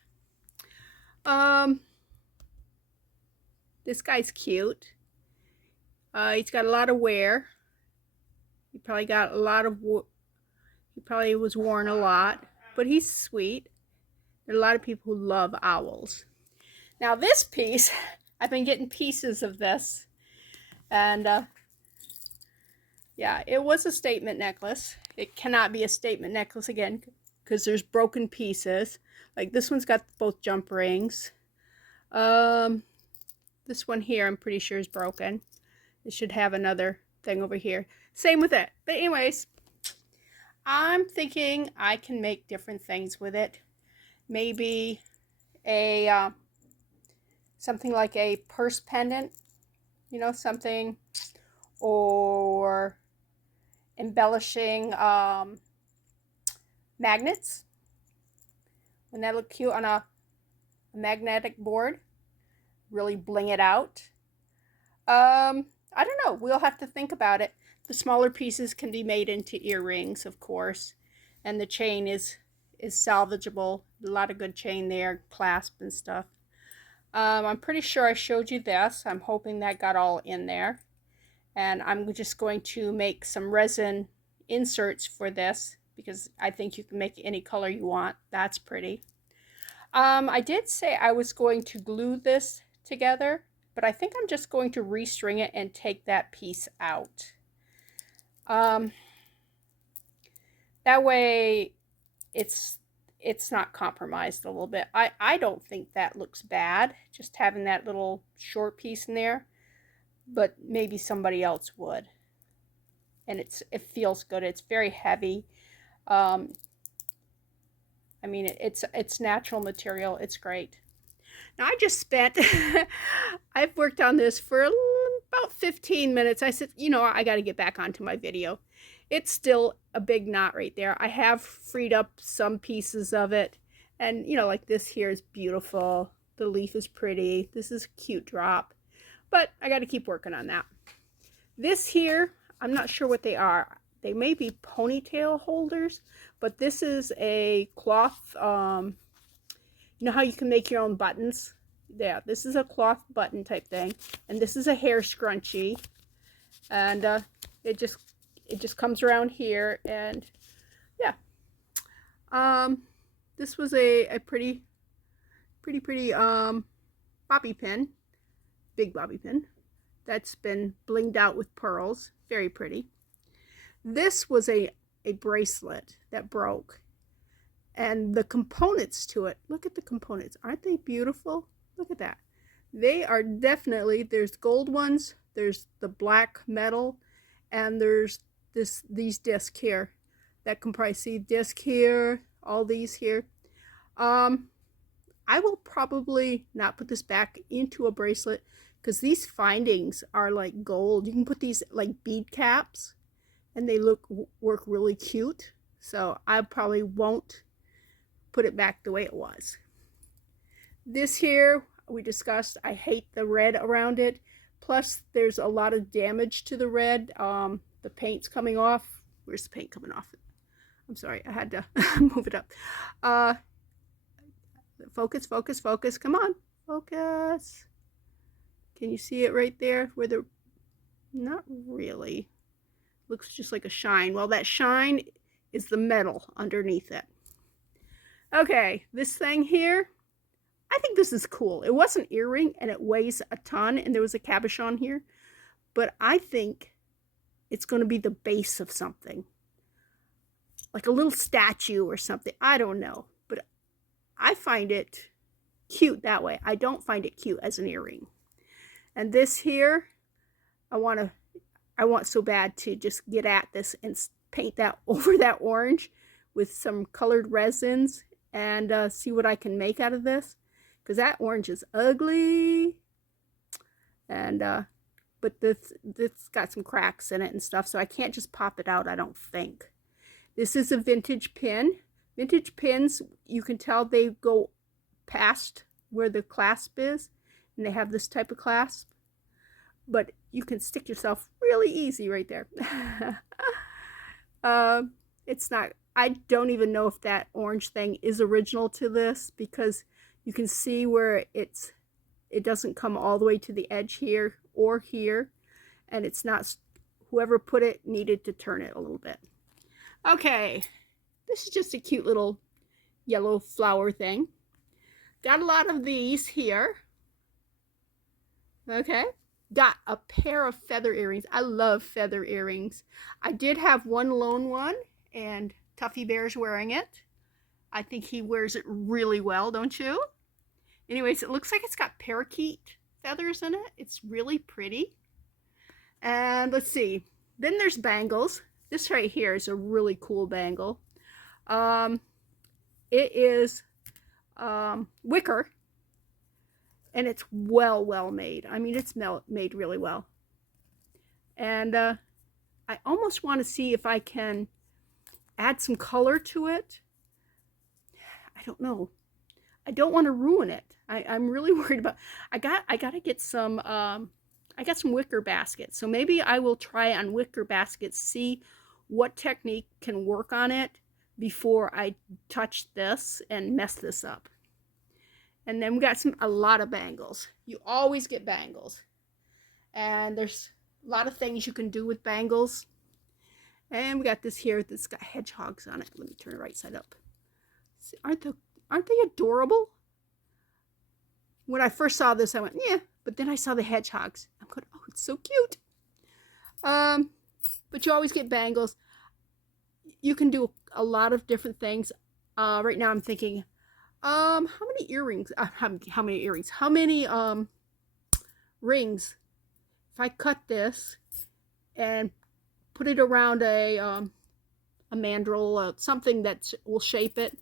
This guy's cute. He's got a lot of wear. He probably was worn a lot, but he's sweet. There are a lot of people who love owls. Now this piece, I've been getting pieces of this, and yeah, it was a statement necklace. It cannot be a statement necklace again because there's broken pieces. Like this one's got both jump rings. This one here I'm pretty sure is broken. It should have another thing over here. Same with it. But anyways, I'm thinking I can make different things with it. Maybe a something like a purse pendant, you know, something, or embellishing magnets. Wouldn't that look cute on a magnetic board? Really bling it out. I don't know. We'll have to think about it. The smaller pieces can be made into earrings, of course, and the chain is salvageable. A lot of good chain there, clasp and stuff. I'm pretty sure I showed you this. I'm hoping that got all in there. And I'm just going to make some resin inserts for this because I think you can make any color you want. That's pretty. I did say I was going to glue this together, but I think I'm just going to restring it and take that piece out. That way it's not compromised a little bit. I don't think that looks bad, just having that little short piece in there, but maybe somebody else would. And it feels good. It's very heavy. I mean, it's natural material. It's great. Now I just spent, I've worked on this for about 15 minutes. I said, you know, I got to get back onto my video. It's still a big knot right there. I have freed up some pieces of it. And, you know, like this here is beautiful. The leaf is pretty. This is a cute drop. But I got to keep working on that. This here, I'm not sure what they are. They may be ponytail holders, but this is a cloth, you know how you can make your own buttons? Yeah, this is a cloth button type thing. And this is a hair scrunchie. And it just comes around here, and yeah. This was a pretty bobby pin, big bobby pin that's been blinged out with pearls. Very pretty. This was a bracelet that broke, and the components to it, look at the components. Aren't they beautiful? Look at that. They are definitely, there's gold ones, there's the black metal, and there's these discs here that comprise, see, disc here, all these here. I will probably not put this back into a bracelet because these findings are like gold. You can put these like bead caps and they work really cute. So I probably won't put it back the way it was. This here we discussed, I hate the red around it. Plus there's a lot of damage to the red. The paint's coming off. Where's the paint coming off? I'm sorry, I had to move it up. Focus, focus, focus. Come on, focus. Can you see it right there where the, not really. Looks just like a shine. Well, that shine is the metal underneath it. Okay, this thing here, I think this is cool. It was an earring and it weighs a ton and there was a cabochon here, but I think it's going to be the base of something. Like a little statue or something. I don't know, but I find it cute that way. I don't find it cute as an earring. And this here, I want so bad to just get at this and paint that over that orange with some colored resins and see what I can make out of this, because that orange is ugly. And but this got some cracks in it and stuff, so I can't just pop it out, I don't think. This is a vintage pin. Vintage pins, you can tell they go past where the clasp is, and they have this type of clasp, but you can stick yourself really easy right there. It's not, I don't even know if that orange thing is original to this, because you can see where it doesn't come all the way to the edge here or here, and it's not, whoever put it needed to turn it a little bit. Okay, this is just a cute little yellow flower thing. Got a lot of these here. Okay, got a pair of feather earrings. I love feather earrings. I did have one lone one, and Tuffy Bear's wearing it. I think he wears it really well, don't you? Anyways, it looks like it's got parakeet feathers in it. It's really pretty. And let's see. Then there's bangles. This right here is a really cool bangle. It is wicker, and it's well made. I mean, it's made really well. And I almost want to see if I can add some color to it. I don't know. I don't want to ruin it. I'm really worried about, I got to get some, I got some wicker baskets. So maybe I will try on wicker baskets, see what technique can work on it before I touch this and mess this up. And then we got a lot of bangles. You always get bangles. And there's a lot of things you can do with bangles. And we got this here that's got hedgehogs on it. Let me turn it right side up. See, aren't they adorable? When I first saw this, I went, yeah. But then I saw the hedgehogs. I'm going, oh, it's so cute. But you always get bangles. You can do a lot of different things. Right now I'm thinking, how many earrings? How many earrings? How many rings? If I cut this and put it around a mandrel, something that will shape it,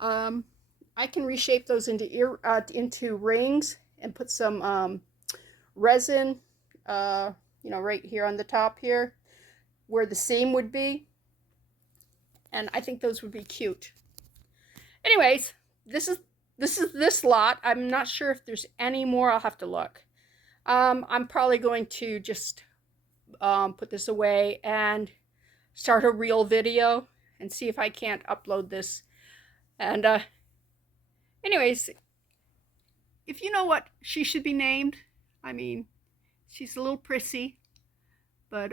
I can reshape those into rings and put some resin, right here on the top here, where the seam would be. And I think those would be cute. Anyways, this is this lot. I'm not sure if there's any more. I'll have to look. I'm probably going to just put this away and start a real video and see if I can't upload this. And anyways, if you know what she should be named, I mean, she's a little prissy, but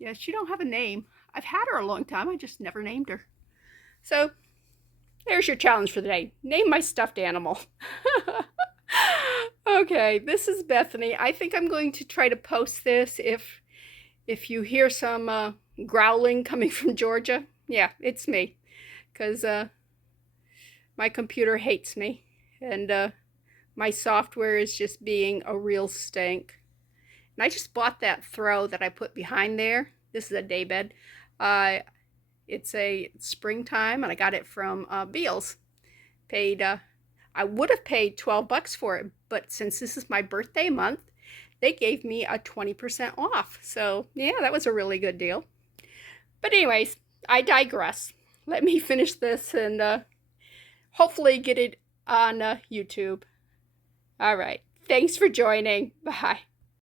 yeah, she don't have a name. I've had her a long time. I just never named her. So there's your challenge for the day. Name my stuffed animal. Okay, this is Bethany. I think I'm going to try to post this. If you hear some growling coming from Georgia, yeah, it's me. Because my computer hates me. And my software is just being a real stink. And I just bought that throw that I put behind there. This is a daybed. It's a springtime, and I got it from Beals. I would have paid $12 for it, but since this is my birthday month, they gave me a 20% off. So yeah, that was a really good deal. But anyways, I digress. Let me finish this and hopefully get it on YouTube. All right. Thanks for joining. Bye.